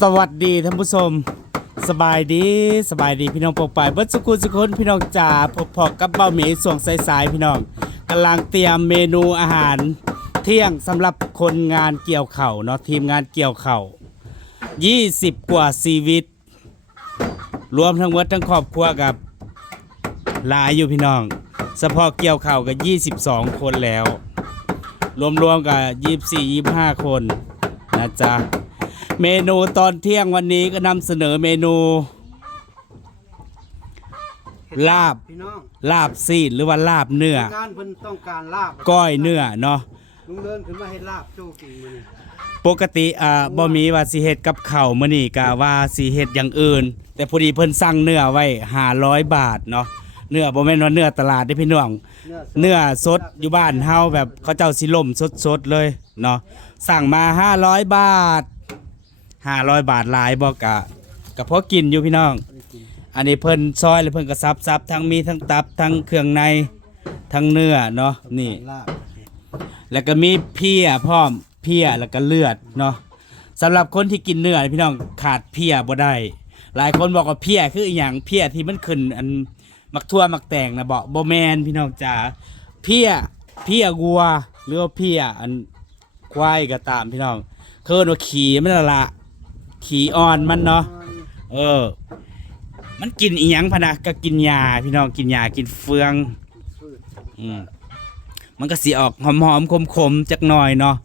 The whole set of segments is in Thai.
สวัสดีท่านผู้ชม สบายดีสบายดีพี่น้องปกปายเบิดสุกุลสุคนพี่น้องจ๋าพบพอกับเบ้าหมีส่วงสายๆพี่น้องกำลังเตรียมเมนูอาหาร เที่ยงสำหรับคนงานเกี่ยวเข่าเนาะทีมงานเกี่ยวเข่า20 กว่าชีวิต รวมทั้งหมดทั้งครอบครัวกับหลายอยู่พี่น้องเฉพาะเกี่ยวเข่ากับ22 คนแล้ว รวมๆกับ 24 25 คนนะจ๊ะ เมนูตอนเที่ยงวันนี้ก็นำเสนอเมนู ลาบ พี่น้องลาบซีดหรือว่าลาบเนื้อ งานเพิ่นต้องการลาบก้อยเนื้อเนาะ ลุงเดินขึ้นมาเฮ็ดลาบโชว์กินมื้อนี้ปกติอ่าบ่มีว่าสิเฮ็ดกับข้าวมื้อนี้ก็ว่าสิเฮ็ดอย่างอื่น แต่พอดีเพิ่นสั่งเนื้อไว้500 บาทเนาะเนื้อบ่แม่นว่าเนื้อตลาดเด้พี่น้อง เนื้อสดเนื้อสดอยู่บ้านเฮาแบบเขาเจ้าสิล่มสดๆเลยเนาะสั่งมา 500 บาท 500บาทหลายบ่กะก็พอกินอยู่พี่น้อง อันนี้เพิ่นซอยแล้วเพิ่นก็ซับซับทั้งมีทั้งตับทั้งเครื่องในทั้งเนื้อเนาะนี่ลาบแล้วก็มีเพียพร้อมเพียแล้วก็เลือดเนาะสำหรับคนที่กินเนื้อพี่น้องขาดเพียบ่ได้ หลายคนบอกว่าเพียคืออหย่างเพียที่มันขึ้นอันมักทั่วมักแตงนะบอกบ่แมนพี่น้องจ๋าเพียเพียวัวหรือว่าเพียอันควายก็ตามพี่น้องเคินว่าขี่มันนั่นละ ขี่อ่อนมันเนาะเออ มันกินอีหยังพะนะก็กินยาพี่น้องกินยากินเฟือง อืมมันก็สีออกหอมๆคมๆจักหน่อยเนาะ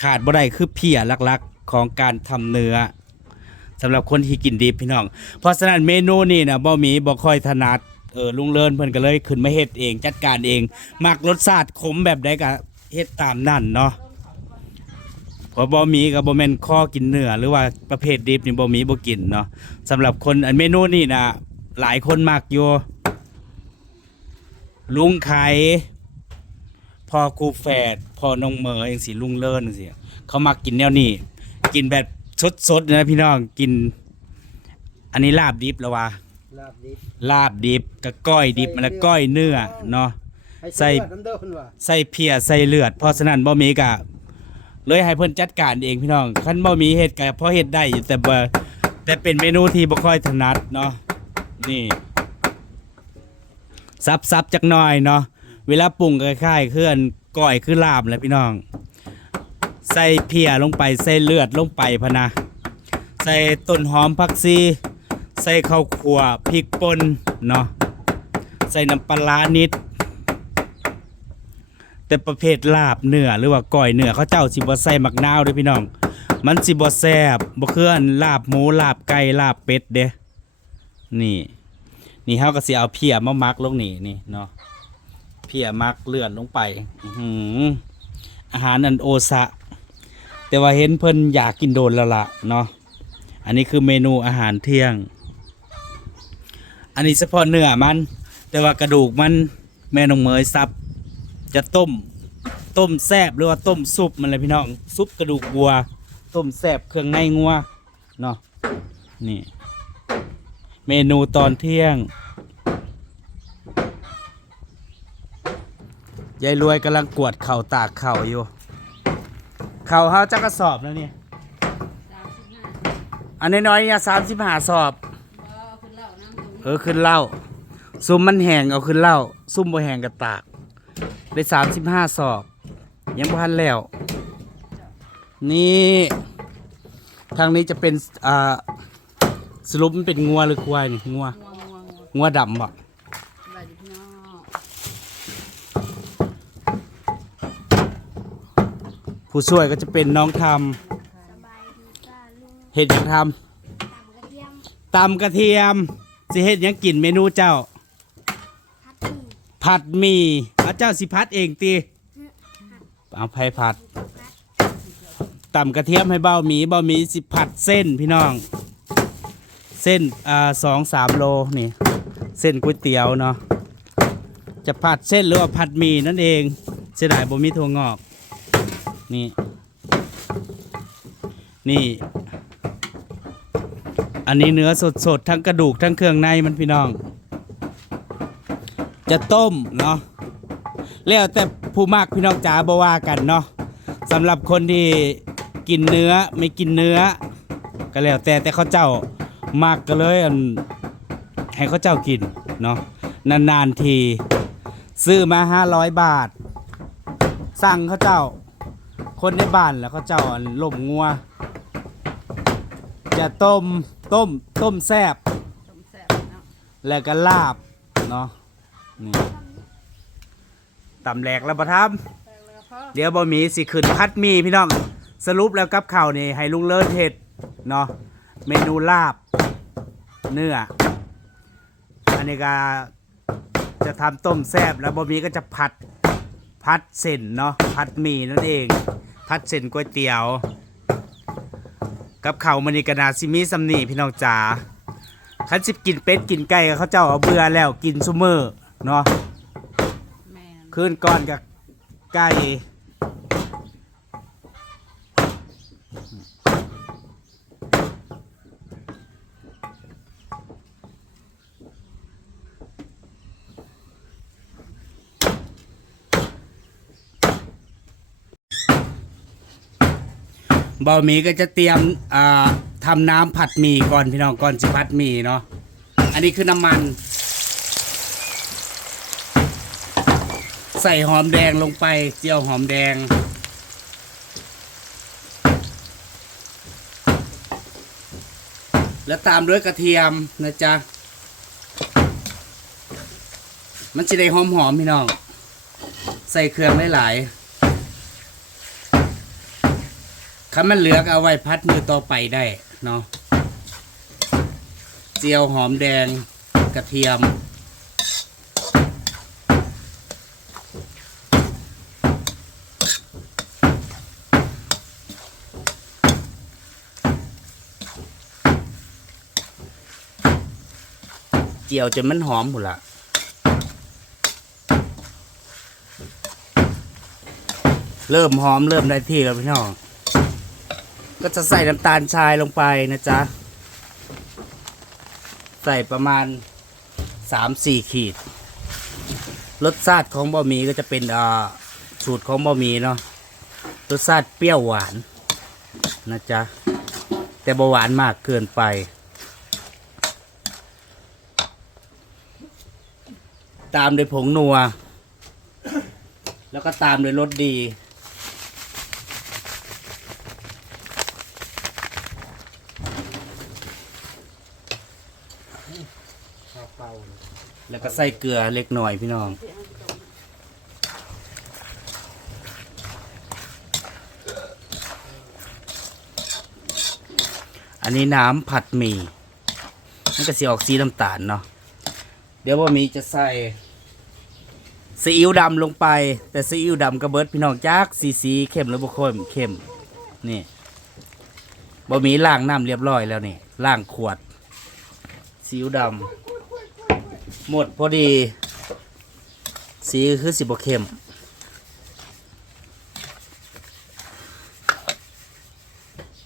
ขาดบ่ได้คือเพียหลักๆของการทำเนื้อสำหรับคนที่กินดิบพี่น้อง เพราะฉะนั้นเมนูนี่นะบ่มีบ่ค่อยถนัดเออลุงเลินเพิ่นก็เลยขึ้นมาเฮ็ดเองจัดการเองมักรสชาติขมแบบใดก็เฮ็ดตามนั่นเนาะ เพราะบ่มีก็บ่แม่นข้อกินเนื้อหรือว่าประเภทดิบนี่บ่มีบ่กินเนาะสำหรับคนอันเมนูนี่นะหลายคนมักอยู่ลุงไข่พ่อครูแฝดพ่อน้องเหมออย่างสิลุงเลิศจังสิเขามักกินแนวนี้ กินแบบสดๆนะพี่น้องกิน อันนี้ลาบดิบแล้ววะลาบดิบลาบดิบกับก้อยดิบมันละก้อยเนื้อเนาะให้ใส่ เลือดน้ำเด้อเพิ่นว่า ใส่เพียใส่เลือดเพราะฉะนั้นบ่มีกะ เลยให้เพิ่นจัดการเองพี่น้องคันบ่มีเฮ็ดก็พอเฮ็ดได้อยู่แต่บ่แต่เป็นเมนูที่บ่ค่อยถนัดเนาะนี่ซับซับจักหน่อยเนาะเวลาปรุงก็คล้ายๆคืออันก้อยคือลาบแหละพี่น้อง ใส่เพียลงไปใส่เลือดลงไปพะนะใส่ต้นหอมผักชีใส่ข้าวคั่วพริกป่นเนาะใส่น้ำปลาร้านิด แต่ประเภทลาบเนื้อหรือว่าก้อยเนื้อเขาเจ้าสิบ่ใส่มักนาวเด้อพี่น้อง มันสิบ่แซ่บบ่คืออันลาบหมูลาบไก่ลาบเป็ดเด้นี่ นี่เฮาก็สิเอาเพียมามักลงนี่นี่เนาะเพียมักเลื่อดลงไปอืออาหารอันโอซะ แต่ว่าเห็นเพิ่นอยากกินโดนแล้วล่ะเนาะอันนี้คือเมนูอาหารเที่ยง อันนี้เฉพาะเนื้อมัน แต่ว่ากระดูกมันแม่นองเมยซับ จะต้มต้มแซบหรือว่าต้มซุปมันเลยพี่น้องซุปกระดูกวัว ต้มแซบเครื่องในงัวเนาะนี่ เมนูตอนเที่ยงยายรวยกำลังกวดเข่าวตากเข่าวอยู่ เข่าวเฮาจักกระสอบแล้วเนี่ยอันน้อยๆเนี่ยสามสิบห้าสอบ เออขึ้นเหล้าซุ่มมันแห้งเอาขึ้นเหล้าซุ่มบ่แห้งก็ตาก ได้สามสิบห้าสอบยังบ่ทันแล้ว นี่ทางนี้จะเป็นอ่าสรุปมันเป็นงัวหรือควายนี่งัวงัวงัวงัวงัวดำบ่สบายดีพี่น้องผู้ช่วยก็จะเป็นน้องทสบายดีจ้าลุงำเห็ดหยังทตามกระเทียมำตำกระเทียมสิเห็ดหยังกินเมนูเจ้าพัดหมี่ ผัดหมี่เอาเจ้าสิพัดเองตีเอาไผ่ผัดตำกระเทียมให้เบาหมีเบาหมีสิผัดเส้นพี่น้อง เส้นอ่าสองสามโลนี่ เส้นก๋วยเตี๋ยวเนาะจะผัดเส้นหรือว่าผัดหมี่นั่นเอง เสียดายบ่มีถั่วงอก นี่ นี่ อันนี้เนื้อสดๆ ทั้งกระดูกทั้งเครื่องในมันพี่น้อง จะต้มเนาะแล้วแต่ผู้มากพี่น้องจ๋าบ่ว่ากันเนาะสำหรับคนที่กินเนื้อไม่กินเนื้อ ก็แล้วแต่แต่เขาเจ้ามักก็เลยอันให้เขาเจ้ากินเนาะนานๆที ซื้อมาห้าร้อยบาท สั่งเขาเจ้า คนในบ้านแล้วเขาเจ้าอันล่มงัว จะต้มต้มต้มแซบต้มแซ่บเนาะแล้วก็ลาบเนาะ นี่ตำแหลกแล้วปะทับแซ่บแล้วก็พอเดี๋ยวบะหมี่สิขึ้นพัดหมีพี่น้องสรุปแล้วกับข้าวนี่ให้ลุงเลิศเห็ดเนาะเมนูลาบ เนื้ออันนี้ก็จะทำต้มแซบแล้วบะหมี่ก็จะผัดพัดเส้นเนาะผัดหมี่นั่นเอง พัดเส้นก๋วยเตี๋ยว กับข้าวมันนี่กนาซิมีซัมนี่พี่น้องจ๋าคันสิกินเป็ดกินไก่ก็เขาเจ้าเอาเบื่อแล้วกินซุมื้อ เนาะแม่นคืนก่อนกับไก่บะหมี่ก็จะเตรียมอ่าทำน้ำผัดหมี่ก่อนพี่น้องก่อนจะผัดหมี่เนาะ อันนี้คือน้ำมัน ใส่หอมแดงลงไป เจียวหอมแดง แล้วตามด้วยกระเทียมนะจ๊ะ มันจะได้หอมหอมพี่น้อง ใส่เครื่องหลายๆคันมันเหลือกเอาไว้พัดมือต่อไปได้เนาะ เจียวหอมแดงกระเทียม จียวจนมันหอมหมดละเริ่มหอมเริ่มได้ที่แล้วพี่น้อง ก็จะใส่น้ำตาลทรายลงไปนะจ๊ะ ใส่ประมาณสามสี่ขีด รสชาติของบะหมี่ก็จะเป็นอ่าสูตรของบะหมี่เนาะ รสชาติเปรี้ยวหวานนะจ๊ะ แต่บหวานมากเกินไป ตามด้วยผงนัว แล้วก็ตามด้วยรสดี แล้วก็ใส่เกลือเล็กหน่อยพี่น้อง อันนี้น้ำผัดหมี่มันก็สีออกสีน้ำตาลเนาะ เดี๋ยวว่ามีจะใส่ซีอิ๊วดำลงไป แต่ซีอิ๊วดำกระเบิดพี่น้องจากสีสีเข้มหรือบ่เข้มเข้มนี่บ่มีล้างน้ำเรียบร้อยแล้วนี่ล้างขวดซีอิ๊วดำหมดพอดี สีคือสิบเข้ม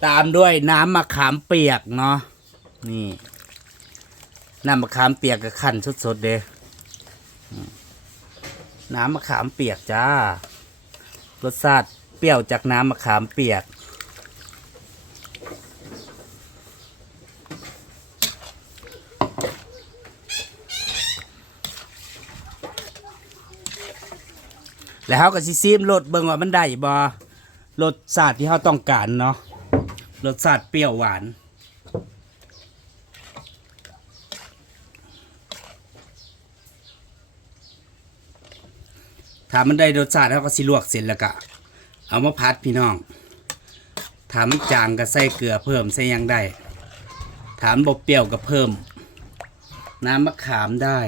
ตามด้วยน้ำมะขามเปียกเนาะนี่ น้ำมะขามเปียกกับขันสดๆเด้อน้ำมะขามเปียกจ้ารสชาติเปรี้ยวจากน้ำมะขามเปียก แล้วเขาก็สิซีมรสเบิ่งว่ามันได้บ่รสชาติที่เขาต้องการเนาะรสชาติเปรี้ยวหวาน ถ้ามันได้รสชาติเขาก็สิลวกเสร็จแล้วก็เอามาพัดพี่น้องถามันจางก็ใส่เกลือเพิ่มใส่ยังได้ ถามบเปรี้ยวก็เพิ่ม น้ำมะขามได้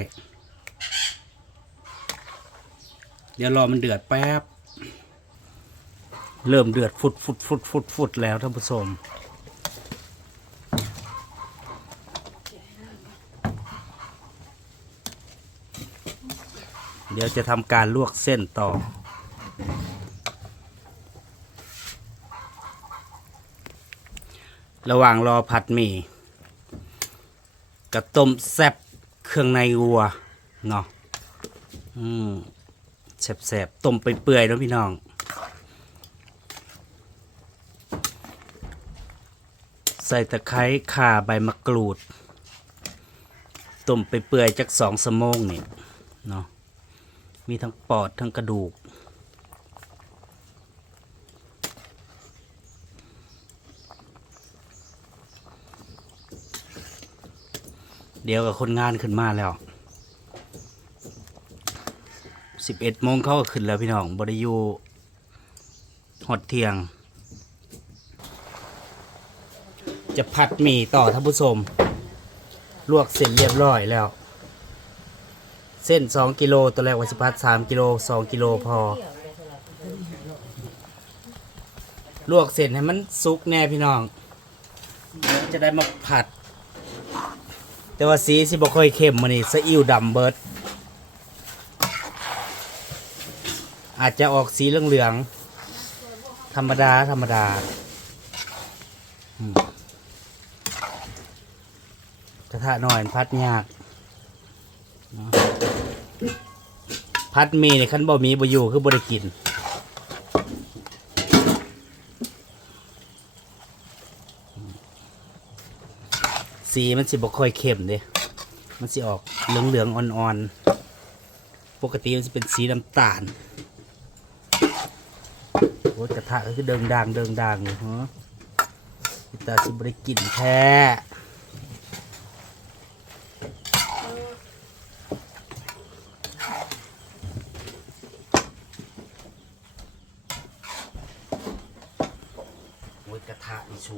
เดี๋ยวรอมันเดือดแป๊บ เริ่มเดือดฟุดฟุดฟุดฟุดฟุดแล้วท่านผู้ชม ดี๋ยวจะทำการลวกเส้นต่อ ระหว่างรอผัดหมี่กับต้มแซบเครื่องในวัวเนาะอืมแสบๆต้มไปเปื่อยๆเนาะพี่น้องใส่ตะไคร้ข่าใบมะกรูด ต้มไปเปื่อยจักสองสมงนี่เนาะ มีทั้งปอดทั้งกระดูก เดี๋ยวกับคนงานขึ้นมาแล้วสิบเอ็ดโมงเขาก็ขึ้นแล้วพี่น้องบริยูหอดเทียง จะผัดหมี่ต่อท่านผู้ชม ลวกเสร็จเรียบร้อยแล้ว เส้นสองกิโลตัวแรกว่าสิพัดสามกิโลสองกิโลพอ ลวกเสร็จให้มันสุกแน่พี่น้องจะได้มาผัด แต่ว่าสีสิบ่ค่อยเข้มมันนี่ซีอิ๊วดำเบิด อาจจะออกสีเหลืองๆธรรมดาธรรมดาอืมกระทะหน่อยพัดยาก พัดมีเนี่ยขันบ่มีบ่อยู่คือบ่ได้กินสีมันสิบ่ค่อยเข้มเด้มันสิออกเหลืองเหลืองๆอ่อนๆ ปกติมันจะเป็นสีน้ำตาล โอ้กระทะก็คือเดิงดังเดิงดังอยู่ฮะตาสิบริกินแท้โอ้ยกระทะนี่ชู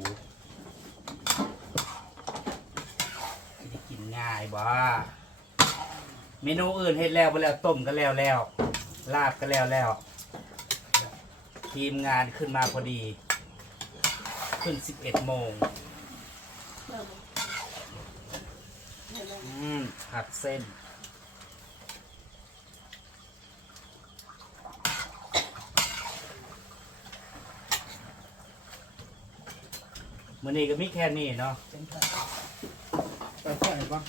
สิได้กิน ง่ายบ่เมนูอื่นเฮ็ดแล้วไปแล้วต้มก็แล้วแล้ว ลาบก็แล้วแล้ว ทีมงานขึ้นมาพอดี ขึ้น 11โมงอืมผัดเส้นมื่อนี้ก็มีแค่นี้เนาะ ไปใส่บ้าง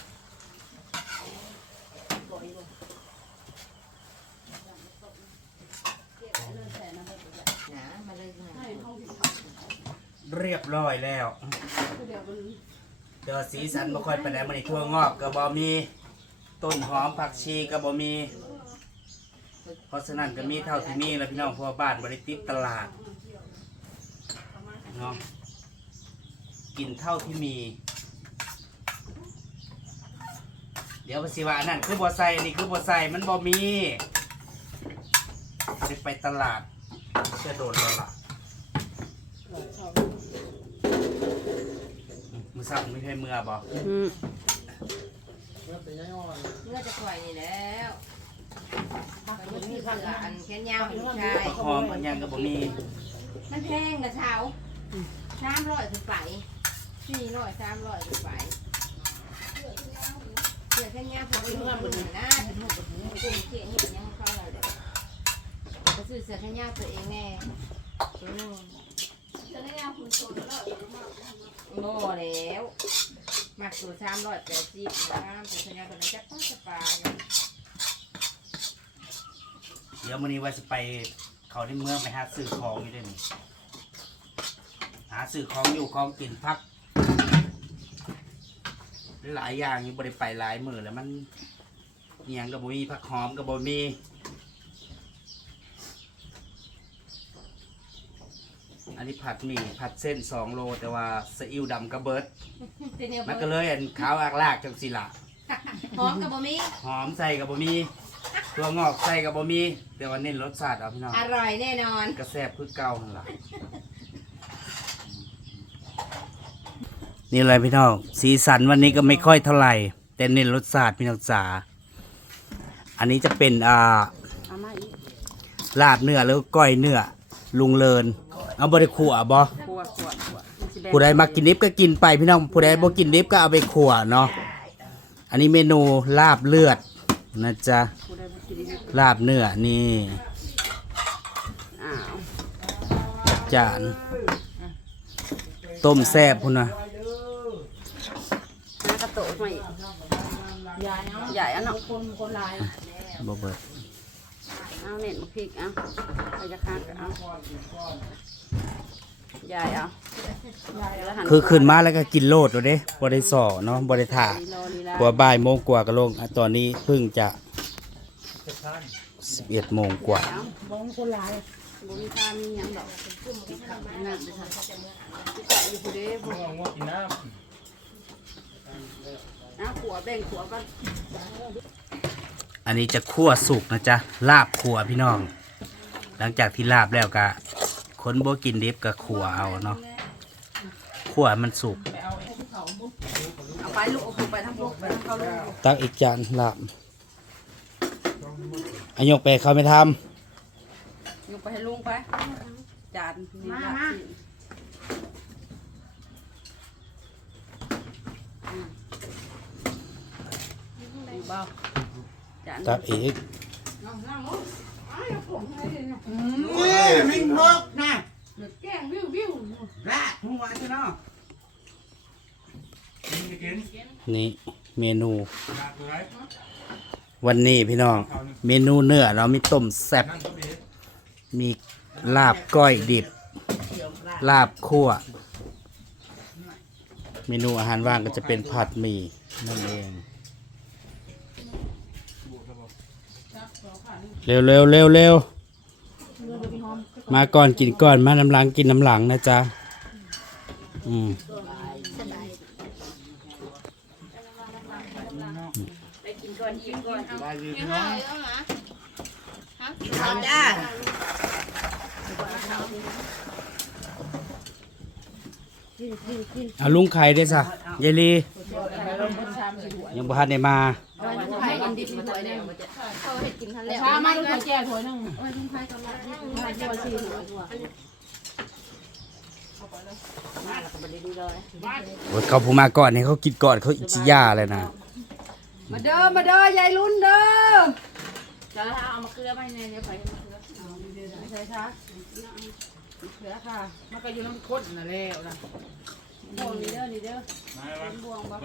เรียบร้อยแล้ว เดี๋ยวสีสันบ่ค่อยไปไหนมันนี้ทั่วงอกก็บ่มี ต้นหอมผักชีก็บ่มี เพราะฉะนั้นก็มีเท่าที่มีแล้วพี่น้องเพราะวบ้านบริติดตลาดเนาะกินเท่าที่มี เดี๋ยวภาษีว่าอันนั่นคือบัวใส่อันนี่คือบัวใส่มันบ่มีไปไปตลาดเชื่อโดนแล้วล่ะมือสั่งไม่ใช่มือบ่เพื่อเป็นยังไงเมื่อจะปล่อยนี่แล้วมันมีเสืออันแค่ยาวให้ลูกชายหอมอันยังก็บ่มีมันแพงนะเช้าสามร้อยขึ้นไปสี่ร้อยสามร้อยขึ้นไป ซื้อเสือแค่ยาวตัวเองแน่ตัวนึงจะได้เอาคุณโซนแล้วโง่แล้วมักตัวสามร้อยแปดสิบนะตัวแค่ยาวตัวนั้นจะป้าจะปาเดี๋ยวมื้อนี้ว่าสิไปเขาในเมืองไปหาซื้อของอยู่ด้อนี่หาซื้อของอยู่ของกินพัก หลายอย่างอยู่บ่ได้ไปหลายมื้อแล้วมันเอียงก็บ่มีผักหอมก็บ่มีอันนี้ผัดหมี่ผัดเส้นสองโล แต่ว่าซีอิ๊วดำกระเบิดเป็นแนวมันก็เลยอันขาวอากลากจังสิล่ะหอมกับบะหมี่หอมใส่กับบ่มีตัวงอกใส่กับบ่มีแต่ว่าเน้นรสชาติเอาพี่น้องอร่อยแน่นอนกระแซบคือเก่าหั่นล่ะ นี่อะไรพี่น้องสีสันวันนี้ก็ไม่ค่อยเท่าไหร่ แต่เน้นรสชาติพี่น้องจ๋าอันนี้จะเป็นอ่าเอามาอีกลาบเนื้อหรือก้อยเนื้อลุงเลิน เอาบริขัวบ่ขวดขวดขวดผู้ใดมากินดิบก็กินไปพี่น้องผู้ใดบ่กินดิบก็เอาไปขัวเนาะอันนี้เมนูลาบเลือดนะจ๊ะลาบเนื้อนี่อ้าวจานต้มแซ่บพุ่นนะน้ากระโตกมาอีก ใหญ่เนาะใหญ่อะเนาะคนคนลายบ่เบิดเอาเน็ตมาพริกเอาไปจะคานเอาใหญ่เอาคือขึ้นมาแล้วก็กินโลดเลยเด้บ่ได้สอเนาะบ่ได้ถ่ารอลีลากว่าบ่ายโมงกว่าก็ลงอะตอนนี้เพิ่งจะ11โมงกว่าบ่มีทางมีหยังดอกนั่นไปค่ะที่ใส่อยู่ผู้เด้บ่งวกินน้ อะขัวแบ่งขัวก่อนอันนี้จะคั่วสุกนะจ๊ะลาบขัวพี่น้อง หลังจากที่ลาบแล้วก็คนบ่กินดิบก็ขัวเอาเนาะขัวให้มันสุกเอาไปลูกเอาไปทั้งพวกไปทั้งเขาลูกตักอีกจานลาบอายกไปเขาไม่ทยกไปให้ลุงไปจานนี่ละสิอืมอยู่เบาจานำตักอีกำนี่วิ่งพกนะแกงวิววิวละหัวจะเนาะนี่เมนู วันนี้พี่น้อง เมนูเนื้อเรามีต้มแซ่บมีลาบก้อยดิบ ลาบคั่ว เมนูอาหารว่างก็จะเป็นผัดหมี่นั่นเอง เร็วเร็วเร็วเร็วมาก่อนกินก่อนมาน้ำหลังกินน้ำหลังนะจ๊ะอืมกินก่อนอิ่มก่อนเอาจ้าเอาลุงไข่ด้วยจ้ะยายลียังบ่ทันได้มา แล้วพามาลูกแก่ถ้วยหนึงไว้ลุงไผ่ก่อนละนั่งมาเดียวสี่ถ้วยตัวมาแล้วก็บ่ได้ดูเลยโอ้ยเขาผู้มาก่อนให้เขากินก่อนเขาอิจฉาเลยนะ มาเด้อมาเด้อยายรุ่นเด้อจะเอามาเกลือไปในเดี๋ยวไปมาเกลือเอาใช่ค่ะเกลือค่ะมันก็อยู่น้ำข้นน่ะแล้วนะบวงนี่เด้อนี่เด้อเป็นบวงบ่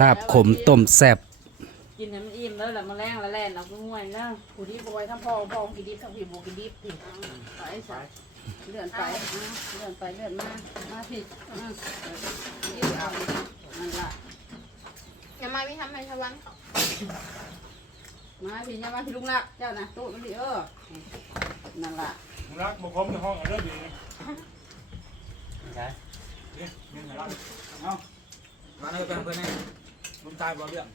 ลาบขมต้มแซ่บกินให้มันอิ่มแล้วแหละมาแรงละแล่นเราก็ง่วยนะผู้ที่บอยทั้งพ่อพ่อกินดิบทั้งพี่บ่กินดิบพี่ไปสายเลื่อนไปเลื่อนไปเลื่อนมามาผิดนั่นละอย่ามาพี่ทำให้ชาวบ้านเขามาผิดยังมาผิดลุงลักเจ้านะตู้มันผิดเออนั่นล่ะรักบุคคลในห้องเริ่มดีเอา มาเลยกันเพื่อนให้ลุงตายบ่เรื่อง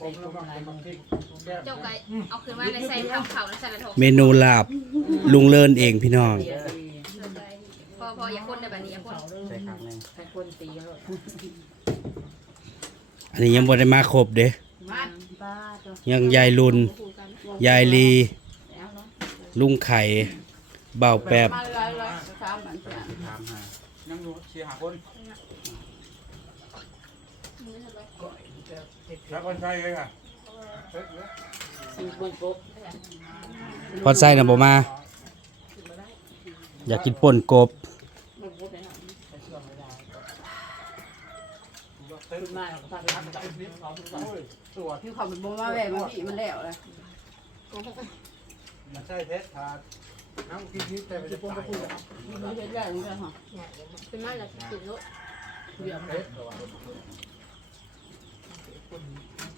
ผมระวังบางทีแก้เจ้าไก่เอาคืนมาในใส่ทำเขาแล้วใส่กระทงเมนูลาบลุงเลินเองพี่น้องพอพออย่าคนเดี๋ยวแบบนี้อย่าคนใส่ครั้งนึงใครคนตีเขาอันนี้ยังบ่ได้มาครบเด้บ้าตัวยังยายลุนคู่กันยายลีแล้วเนาะลุงไข่เบาแป๊บมาเลยเลยสามบันเสียนั่งดูเชียร์หาคน แล้วคนใช่เลยค่ะสี่บนกบพอใส่น่ะบ่มา อยากกินป่นกบบนกบเลยนะขึ้นมาแล้วก็พาไปทำกับเขาทุกคนตัวที่เขาเป็นบ่มาแหวมันพี่มันแล้วเลยมันใช่เพชรทาน้ำกินนี่แต่ไม่ใช่ปนกระพุ้งมันเป็นแล้วนี่ค่ะเป็นมาแล้วติดร ถ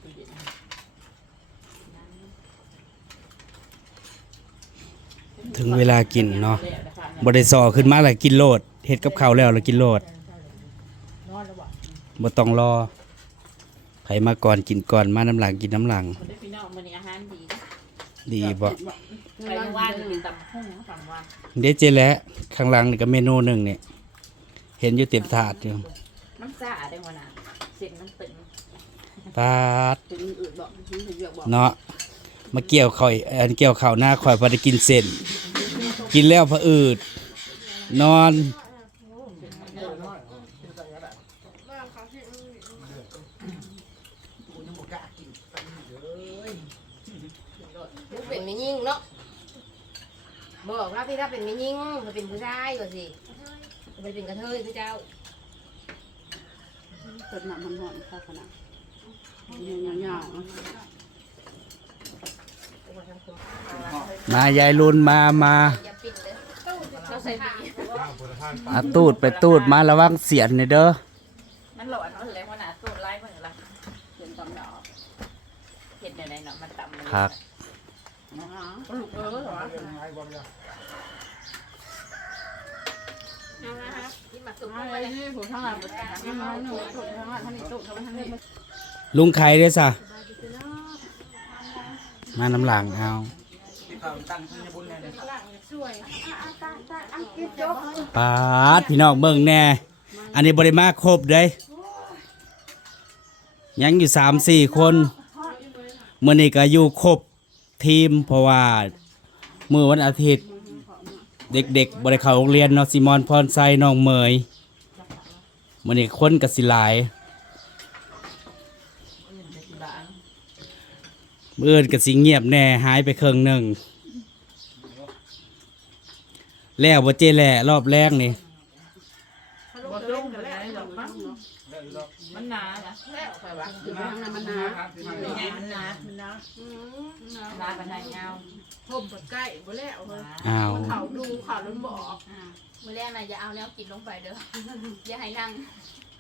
เรียบเพชรถึงเวลากินเนาะบ่ได้ซอขึ้นมาแล้วกินโลดเฮ็ดกับข้าวแล้วแล้วกินโลดบ่ต้องรอไผมาก่อนกินก่อนมาน้ำหลังกินน้ำหลังคนได้พี่น้องมันนี่อาหารดีดีบ่ไปเมื่อวานกินตำหุ่งสามวันเดเจแหละข้างหลังนี่ก็เมนูหนึ่งเนี่ยเห็นอยู่เต็มถาดอยู่มันสะอาดได้วันน่ะ ปาดตึงอืดบอกมันถึงเยอะบอกเนาะมาเกี่ยวข่อยอันเกี่ยวข้าวหน้าข่อยพอได้กินเส้นกินแล้วพออืด นอนเป็นไม่ยิ่งเนาะบอกว่าพี่ถ้าเป็นไม่ยิ่งมันเป็นผู้ชายก่อนสิมันเป็นกระเทยพี่เจ้าเปิดหนักมันหอนค่ะขนาด ยาวๆมายายลุนมามาอย่าปิดใส่บีอาตูดไปตูดมาระวังเสียนนี่เด้อมันหลอนมันเลยขนาดตัวไล่เหมือนละเห็นตำหนอเห็นในเนาะมันตำเลยครับลูกเออเหรอที่มาสุกไอ้ที่ผมทั้งหลายทั้งหลายหนูถูกทั้งหลายท่านนี่ถูกทั้งหลายท่านนี่ ลุงไข่เด้อซะมาน้ำหลังเอาปาดพี่น้องเบิ่งแน่ อันนี้บริมาครบเด้ยยังอยู่สามสี่คนเมื่อนี้ก็อยู่ครบทีมเพราะว่าเมื่อวันอาทิตย์ เด็กๆบริเขาโรงเรียนเนาะซิมอนพรไซน้องเมยเมื่อนี้คนกับสิลาย มื่ออื่นกสิเงียบแน่หายไปเครึ่งหนึ่ง แล้วบ่เจแหล่รอบแรกนี่บ่ลงกันแล้วหรอกมั้งมันหนานะแล้วไปวะมันน้ำมันน้ยังไงมันหนามันน้หนาเป็นไงเงาำผมปวดใกล้บ่แล้วอ้าวเขาดูเขาล้นบอกมื้อแรกน่ะอย่าเอาแนวกินลงไปเด้ออย่าให้นั่ง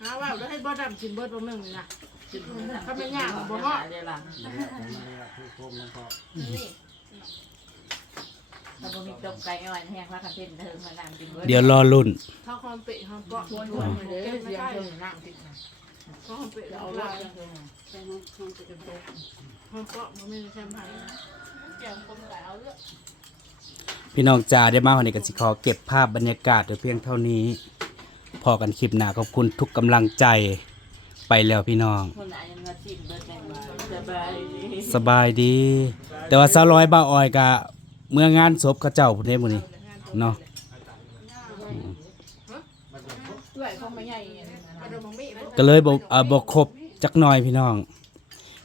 หาว่าแล้วให้บ่ดำกินเบิดบ่มึงนะ ถ้าไม่ยากบ่เหเหาเดี๋ยวหลังนี่แล้วก็มีตบไก่อ่อนแห้งว่าคันเทนเทิงมานำกินเบิร์เดี๋ยวรอรุ่นถ้าความเปะความเกาะชวนชวนมาเลยไม่ได้ความเปะเอาลายความเกาะมันไม่ใช่ไผ่เจียวคมก็เอาเลือกพี่น้องจ๋าได้มาวันนี้ก็สิขอเก็บภาพบรรยากาศเพียงเท่านี้ พอกันคลิปหน้าขอบคุณทุกกำลังใจ ไปแล้วพี่น้อง คนไหนยังมาชิมเบิดแดงสบายดีสบายดี แต่ว่าสาวร้อยบ้าออยกะเมื่องานศพเขาเจ้าพุ่นได้มื้อนี้เนาะด้วยเขาไม่ใหญ่กระโดดมังมีก็เลยบ่เอ่อบ่ครบจักหน่อยพี่น้อง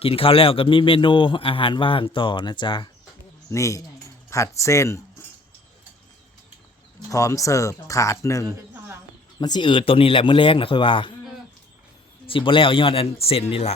กินข้าวแล้วก็มีเมนูอาหารว่างต่อนะจ๊ะนี่ ผัดเส้น พร้อมเสิร์ฟถาดหนึ่ง มันสิอืดตัวนี้แหละมื้อแรกนะค่อยว่า สิบ่แล้วยอดอันเส้นนี่ล่ะ